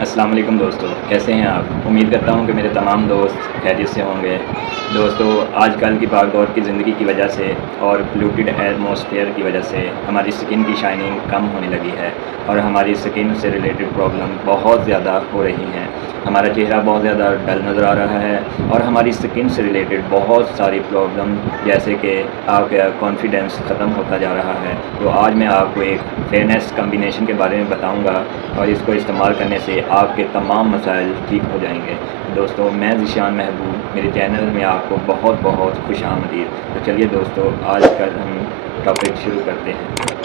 السلام علیکم دوستو، کیسے ہیں آپ؟ امید کرتا ہوں کہ میرے تمام دوست خیریت سے ہوں گے۔ دوستو، آج کل کی بھاگ دوڑ کی زندگی کی وجہ سے اور پولیوٹیڈ ایٹماسفیئر کی وجہ سے ہماری سکن کی شائننگ کم ہونے لگی ہے اور ہماری سکن سے ریلیٹڈ پرابلم بہت زیادہ ہو رہی ہیں۔ ہمارا چہرہ بہت زیادہ ڈل نظر آ رہا ہے اور ہماری سکن سے ریلیٹڈ بہت ساری پرابلم جیسے کہ آپ کا کانفیڈنس ختم ہوتا جا رہا ہے۔ تو آج میں آپ کو ایک فیئرنیس کمبینیشن کے بارے میں بتاؤں گا اور اس کو استعمال کرنے سے آپ کے تمام مسائل ٹھیک ہو جائیں گے۔ دوستو، میں ذیشان محبوب، میرے چینل میں آپ کو بہت بہت خوش آمدید۔ تو چلیے دوستو، آج کل ہم ٹاپک شروع کرتے ہیں۔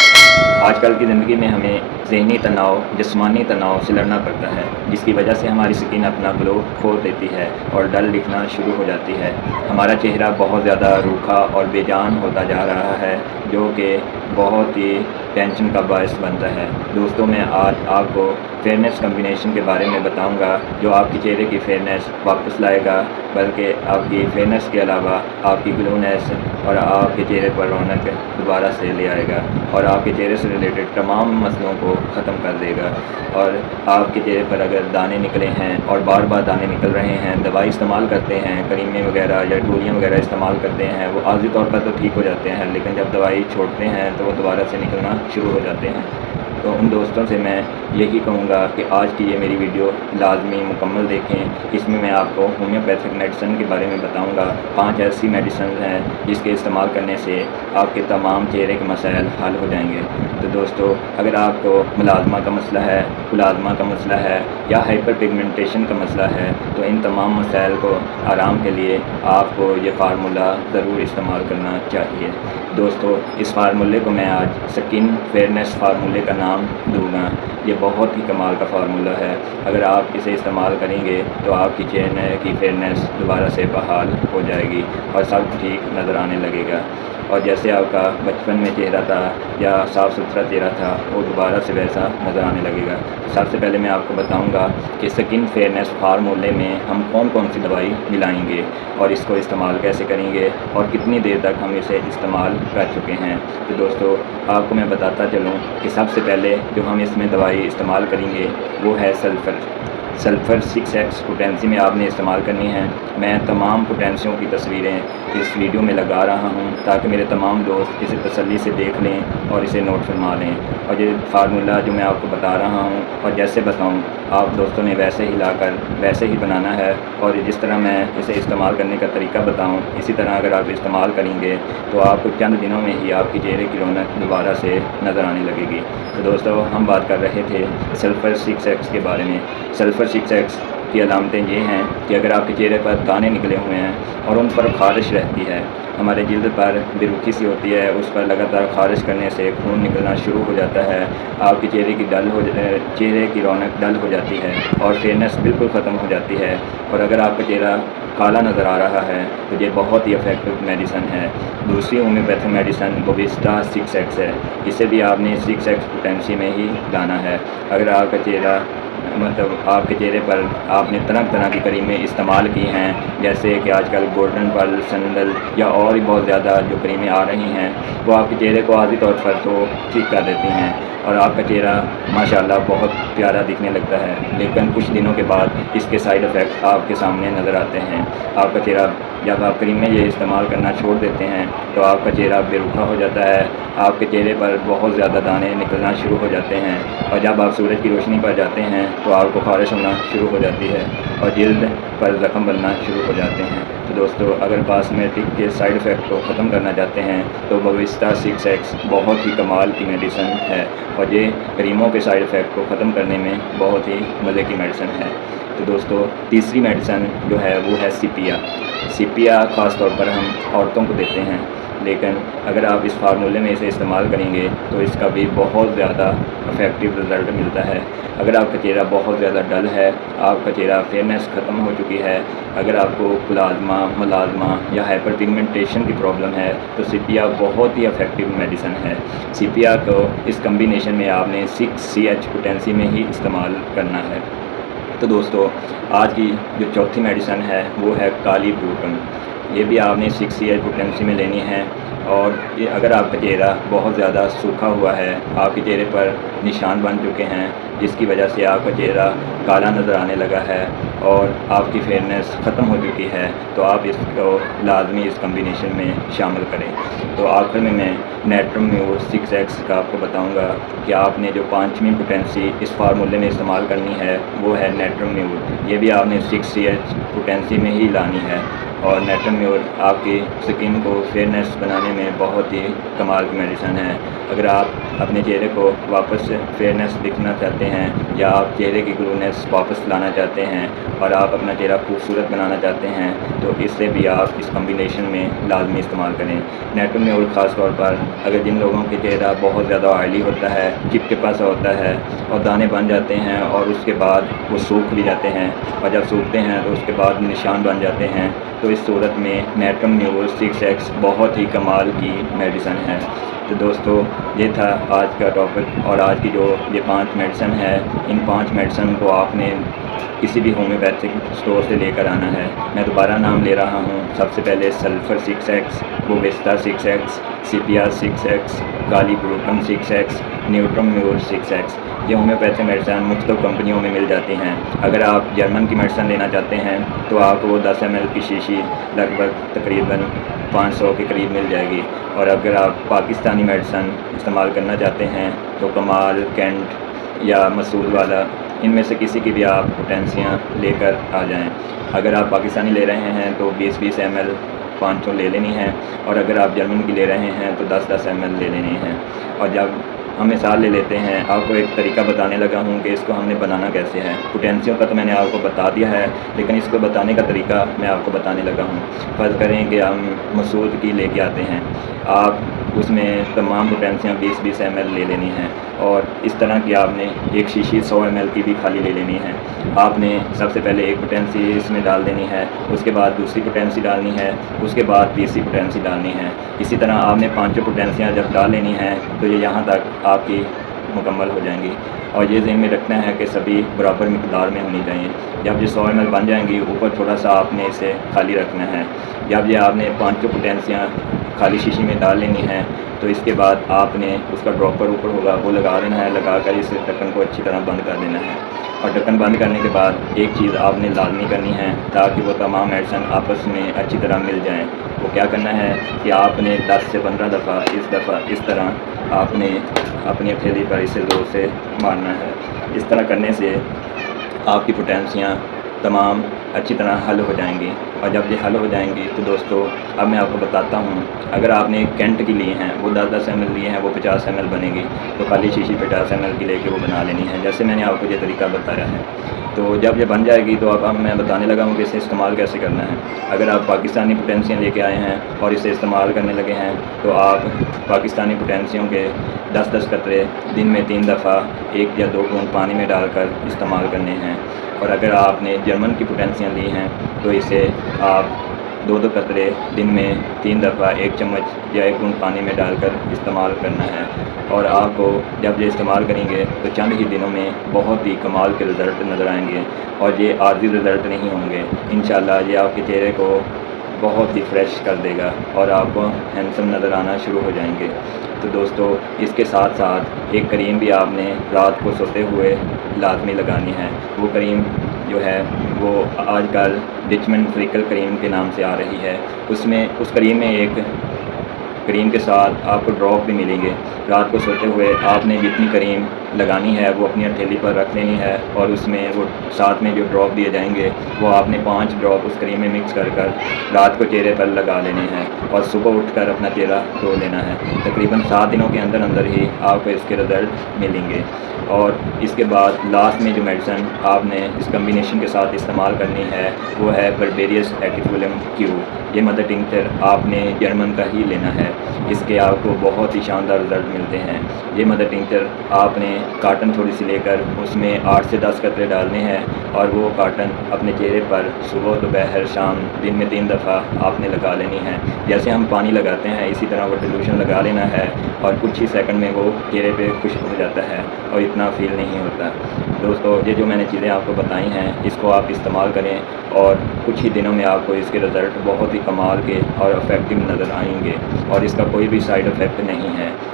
آج کل کی زندگی میں ہمیں ذہنی تناؤ، جسمانی تناؤ سے لڑنا پڑتا ہے، جس کی وجہ سے ہماری سکن اپنا گلو کھو دیتی ہے اور ڈل دکھنا شروع ہو جاتی ہے۔ ہمارا چہرہ بہت زیادہ روکھا اور بے جان ہوتا جا رہا ہے، جو کہ بہت ہی ٹینشن کا باعث بنتا ہے۔ دوستوں، میں آج آپ کو فیئرنیس کمبینیشن کے بارے میں بتاؤں گا جو آپ کے چہرے کی فیئرنیس واپس لائے گا، بلکہ آپ کی فیئرنیس کے علاوہ آپ کی گلونیس اور آپ کے چہرے پر رونق دوبارہ سے لے آئے گا اور آپ کے چہرے سے ریلیٹڈ تمام مسئلوں کو ختم کر دے گا۔ اور آپ کے چہرے پر اگر دانے نکلے ہیں اور بار بار دانے نکل رہے ہیں، دوائی استعمال کرتے ہیں، کریمیں وغیرہ یا گولیاں وغیرہ استعمال کرتے ہیں، وہ عارضی طور پر تو ٹھیک ہو جاتے ہیں، لیکن جب دوائی چھوڑتے ہیں تو وہ دوبارہ سے نکلنا شروع ہو جاتے ہیں۔ تو ان دوستوں سے میں یہی کہوں گا کہ آج کی یہ میری ویڈیو لازمی مکمل دیکھیں۔ اس میں آپ کو ہومیوپیتھک میڈیسن کے بارے میں بتاؤں گا۔ 5 ایسی میڈیسنز ہیں جس کے استعمال کرنے سے آپ کے تمام چہرے کے مسائل حل ہو جائیں گے۔ تو دوستو، اگر آپ کو ملازمہ کا مسئلہ ہے، پلازمہ کا مسئلہ ہے یا ہائپر پگمنٹیشن کا مسئلہ ہے، تو ان تمام مسائل کو آرام کے لیے آپ کو یہ فارمولہ ضرور استعمال کرنا چاہیے۔ دوستو، اس فارمولے کو میں آج سکن فیئرنیس فارمولے کا نام دوں گا۔ یہ بہت ہی کمال کا فارمولہ ہے۔ اگر آپ اسے استعمال کریں گے تو آپ کی چہرے کی فیئرنیس دوبارہ سے بحال ہو جائے گی اور سب ٹھیک نظر آنے لگے گا، اور جیسے آپ کا بچپن میں چہرہ تھا یا صاف ستھرا چہرہ تھا، وہ دوبارہ سے ویسا نظر آنے لگے گا۔ سب سے پہلے میں آپ کو بتاؤں گا کہ سکن فیئرنیس فارمولے میں ہم کون کون سی دوائی ملائیں گے اور اس کو استعمال کیسے کریں گے اور کتنی دیر تک ہم اسے استعمال کر چکے ہیں۔ تو دوستو، آپ کو میں بتاتا چلوں کہ سب سے پہلے جو ہم اس میں دوائی استعمال کریں گے وہ ہے سلفر 6X پوٹینسی میں آپ نے استعمال کرنی ہے۔ میں تمام پوٹینسیوں کی تصویریں اس ویڈیو میں لگا رہا ہوں تاکہ میرے تمام دوست اسے تسلی سے دیکھ لیں اور اسے نوٹ فرما لیں۔ اور یہ فارمولہ جو میں آپ کو بتا رہا ہوں اور جیسے بتاؤں، آپ دوستوں نے ویسے ہی لا کر ویسے ہی بنانا ہے، اور جس طرح میں اسے استعمال کرنے کا طریقہ بتاؤں اسی طرح اگر آپ استعمال کریں گے تو آپ کو چند دنوں میں ہی آپ کی چہرے کی رونق دوبارہ سے نظر آنے لگے گی۔ تو دوستو، ہم بات کر رہے تھے سلفر 6X کے بارے میں۔ سلفر 6X کی علامتیں یہ ہیں کہ اگر آپ کے چہرے پر دانے نکلے ہوئے ہیں اور ان پر خارش رہتی ہے، ہمارے جلد پر بے رخی سی ہوتی ہے، اس پر لگاتار خارش کرنے سے خون نکلنا شروع ہو جاتا ہے، آپ کے چہرے کی رونق ڈل ہو جاتی ہے اور فیئرنیس بالکل ختم ہو جاتی ہے، اور اگر آپ کا چہرہ کالا نظر آ رہا ہے تو یہ بہت ہی افیکٹو میڈیسن ہے۔ دوسری ہومیوپیتھک میڈیسن بویسٹا 6X ہے۔ اسے بھی آپ نے 6X پوٹینسی میں ہی لانا ہے۔ اگر آپ کا چہرہ آپ کے چہرے پر آپ نے طرح طرح کی کریمیں استعمال کی ہیں، جیسے کہ آج کل گولڈن پل، سنڈل یا اور بھی بہت زیادہ جو کریمیں آ رہی ہیں، وہ آپ کے چہرے کو عارضی طور پر تو ٹھیک کر دیتی ہیں اور آپ کا چہرہ ماشاءاللہ بہت پیارا دکھنے لگتا ہے، لیکن کچھ دنوں کے بعد اس کے سائیڈ افیکٹ آپ کے سامنے نظر آتے ہیں۔ آپ کا چہرہ، جب آپ کریمیں یہ استعمال کرنا چھوڑ دیتے ہیں تو آپ کا چہرہ بے رخا ہو جاتا ہے، آپ کے چہرے پر بہت زیادہ دانے نکلنا شروع ہو جاتے ہیں، اور جب آپ سورج کی روشنی پر جاتے ہیں تو آپ کو خارش ہونا شروع ہو جاتی ہے اور جلد پر زخم بننا شروع ہو جاتے ہیں۔ تو دوستو، اگر کاسمیٹک کے سائیڈ افیکٹ کو ختم کرنا چاہتے ہیں تو بویسٹا 6X بہت ہی کمال کی میڈیسن ہے، اور یہ کریموں کے سائیڈ افیکٹ کو ختم کرنے میں بہت ہی مزے کی میڈیسن ہے۔ تو دوستو، تیسری میڈیسن جو ہے وہ ہے سیپیا خاص طور پر ہم عورتوں کو دیتے ہیں، لیکن اگر آپ اس فارمولے میں اسے استعمال کریں گے تو اس کا بھی بہت زیادہ افیکٹو رزلٹ ملتا ہے۔ اگر آپ کا چہرہ بہت زیادہ ڈل ہے، آپ کا چہرہ فیئرنیس ختم ہو چکی ہے، اگر آپ کو پلازمہ، ملازمہ یا ہائپر پگمنٹیشن کی پرابلم ہے تو سیپیا بہت ہی افیکٹو میڈیسن ہے۔ سیپیا کو اس کمبینیشن میں آپ نے 6CH پوٹینسی میں ہی استعمال کرنا ہے۔ تو دوستو، آج کی جو چوتھی میڈیسن ہے وہ ہے کالی بروکن۔ یہ بھی آپ نے 6CH پوٹینسی میں لینی ہے، اور یہ اگر آپ کا چہرہ بہت زیادہ سوکھا ہوا ہے، آپ کے چہرے پر نشان بن چکے ہیں، جس کی وجہ سے آپ کا چہرہ کالا نظر آنے لگا ہے اور آپ کی فیئرنیس ختم ہو چکی ہے، تو آپ اس کو لازمی اس کمبینیشن میں شامل کریں۔ تو آخر میں نیٹرم میور 6X کا آپ کو بتاؤں گا کہ آپ نے جو 5ویں پوٹینسی اس فارمولے میں استعمال کرنی ہے وہ ہے نیٹرم میور۔ یہ بھی آپ نے 6CH پوٹینسی میں ہی لانی ہے، اور نیٹرم میور آپ کی سکن کو فیئرنیس بنانے میں بہت ہی کمال کی میڈیسن ہے۔ اگر آپ اپنے چہرے کو واپس فیئرنیس دکھنا چاہتے ہیں، یا آپ چہرے کی گلونیس واپس لانا چاہتے ہیں، اور آپ اپنا چہرہ خوبصورت بنانا چاہتے ہیں، تو اس سے بھی آپ اس کمبینیشن میں لازمی استعمال کریں۔ نیٹرم میور خاص طور پر اگر جن لوگوں کے چہرہ بہت زیادہ آئلی ہوتا ہے، چپچپا سا ہوتا ہے اور دانے بن جاتے ہیں اور اس کے بعد وہ سوکھ بھی جاتے ہیں، اور جب سوکھتے ہیں تو اس کے بعد نشان بن جاتے ہیں، تو اس صورت میں نیٹرم میور 6X بہت ہی کمال کی میڈیسن ہے۔ تو دوستو، یہ تھا آج کا ٹاپک، اور آج کی جو یہ 5 میڈیسن ہے، ان 5 میڈیسن کو آپ نے کسی بھی ہومیوپیتھک اسٹور سے لے کر آنا ہے۔ میں دوبارہ نام لے رہا ہوں۔ سب سے پہلے سلفر 6X، بوویستا 6X، سیپیا 6X، کالی بروٹم 6X، نیوٹرم میور 6X۔ یہ ہومیوپیتھی میڈیسن مختلف کمپنیوں میں مل جاتی ہیں۔ اگر آپ جرمن کی میڈیسن لینا چاہتے ہیں تو آپ کو 10 ml کی شیشی لگ بھگ تقریباً 500 کے قریب مل جائے گی، اور اگر آپ پاکستانی میڈیسن استعمال کرنا چاہتے ہیں تو کمال، کینٹ یا مسعود والا، ان میں سے کسی کی بھی آپ پوٹینسیاں لے کر آ جائیں۔ اگر آپ پاکستانی لے رہے ہیں تو 20 ml 500 لے لینی ہے، اور اگر آپ جرمن کی لے رہے ہیں تو 10 ml لے لینی ہے۔ اور جب ہم مثال لے لیتے ہیں، آپ کو ایک طریقہ بتانے لگا ہوں کہ اس کو ہم نے بنانا کیسے ہے۔ پوٹینسیوں کا تو میں نے آپ کو بتا دیا ہے، لیکن اس کو بتانے کا طریقہ میں آپ کو بتانے لگا ہوں۔ فرض کریں کہ ہم مسعود کی لے کے آتے ہیں، آپ اس میں تمام پوٹینسیاں 20 ml لے لینی ہیں، اور اس طرح کی آپ نے ایک شیشی 100 ml کی بھی خالی لے لینی ہے۔ آپ نے سب سے پہلے ایک پوٹینسی اس میں ڈال دینی ہے، اس کے بعد دوسری پوٹینسی ڈالنی ہے، اس کے بعد تیسری پوٹینسی ڈالنی ہے۔ اسی طرح آپ نے 5 پوٹینسیاں جب ڈال لینی ہیں تو یہ یہاں تک آپ کی مکمل ہو جائیں گی، اور یہ ذہن میں رکھنا ہے کہ سبھی برابر مقدار میں ہونی چاہیے۔ جب یہ 100 ml بن جائیں گی، اوپر تھوڑا سا آپ نے اسے خالی رکھنا ہے۔ جب یہ آپ نے 5 پوٹینسیاں خالی شیشی میں ڈال لینی ہیں تو اس کے بعد آپ نے اس کا ڈراپر اوپر ہوگا وہ لگا دینا ہے، لگا کر اس ڈھکن کو اچھی طرح بند کر دینا ہے۔ اور ڈھکن بند کرنے کے بعد ایک چیز آپ نے لازمی کرنی ہے تاکہ وہ تمام میڈیسن آپس میں اچھی طرح مل جائیں۔ وہ کیا کرنا ہے کہ آپ نے 10 سے 15 دفعہ اس طرح آپ نے اپنی ہتھیلی پر اسے زور سے مارنا ہے۔ اس طرح کرنے سے آپ کی پوٹینسیاں تمام اچھی طرح حل ہو جائیں گی، اور جب یہ حل ہو جائیں گی تو دوستو اب میں آپ کو بتاتا ہوں، اگر آپ نے کینٹ کی لی ہیں، وہ 10 ml لیے ہیں، وہ 50 ml بنے گی، تو خالی شیشی 50 ml کی لے کے وہ بنا لینی ہے، جیسے میں نے آپ کو یہ طریقہ بتایا ہے۔ تو جب یہ بن جائے گی تو اب میں بتانے لگا ہوں کہ اسے استعمال کیسے کرنا ہے۔ اگر آپ پاکستانی پوٹینسیاں لے کے آئے ہیں اور اسے استعمال کرنے لگے ہیں تو آپ پاکستانی پوٹینسیوں کے 10 قطرے دن میں 3 دفعہ 1 یا 2 بوند پانی میں ڈال کر استعمال کرنے ہیں، اور اگر آپ نے جرمن کی پوٹینسیاں لی ہیں تو اسے آپ 2 قطرے دن میں 3 دفعہ 1 چمچ یا 1 بوند پانی میں ڈال کر استعمال کرنا ہے، اور آپ کو جب یہ استعمال کریں گے تو چند ہی دنوں میں بہت ہی کمال کے رزلٹ نظر آئیں گے، اور یہ عارضی رزلٹ نہیں ہوں گے۔ انشاءاللہ یہ آپ کے چہرے کو بہت ہی فریش کر دے گا اور آپ کو ہینڈسم نظر آنا شروع ہو جائیں گے۔ تو دوستو اس کے ساتھ ساتھ ایک کریم بھی آپ نے رات کو سوتے ہوئے لازمی لگانی ہے۔ وہ کریم جو ہے وہ آج کل ڈچمن فریکل کریم کے نام سے آ رہی ہے۔ اس کریم میں ایک کریم کے ساتھ آپ کو ڈراپ بھی ملیں گے۔ رات کو سوتے ہوئے آپ نے جتنی کریم لگانی ہے وہ اپنی ہتھیلی پر رکھ لینی ہے، اور اس میں وہ ساتھ میں جو ڈراپ دیے جائیں گے وہ آپ نے 5 ڈراپ اس کریم میں مکس کر رات کو چہرے پر لگا لینے ہیں، اور صبح اٹھ کر اپنا چہرہ دھو لینا ہے۔ تقریباً 7 دنوں کے اندر ہی آپ کو اس کے رزلٹ ملیں گے۔ اور اس کے بعد لاسٹ میں جو میڈیسن آپ نے اس کمبینیشن کے ساتھ استعمال کرنی ہے وہ ہے بربیریس ایٹیفولم کیو۔ یہ مدر ٹنکچر آپ نے جرمن کا ہی لینا ہے، اس کے آپ کو بہت ہی شاندار رزلٹ ملتے ہیں۔ یہ مدر ٹنکچر آپ نے کاٹن تھوڑی سی لے کر اس میں 8 سے 10 قطرے ڈالنے ہیں، اور وہ کاٹن اپنے چہرے پر صبح دوپہر شام دن میں 3 دفعہ آپ نے لگا لینی ہے۔ جیسے ہم پانی لگاتے ہیں اسی طرح وہ ڈیلوشن لگا لینا ہے، اور کچھ ہی سیکنڈ میں وہ چہرے پہ خشک ہو جاتا ہے اور اتنا فیل نہیں ہوتا۔ دوستو یہ جو میں نے چیزیں آپ کو بتائی ہیں اس کو آپ استعمال کریں، اور کچھ ہی دنوں میں آپ کو اس کے رزلٹ بہت ہی کمال کے اور افیکٹو نظر آئیں گے، اور اس کا کوئی بھی سائیڈ افیکٹ نہیں ہے۔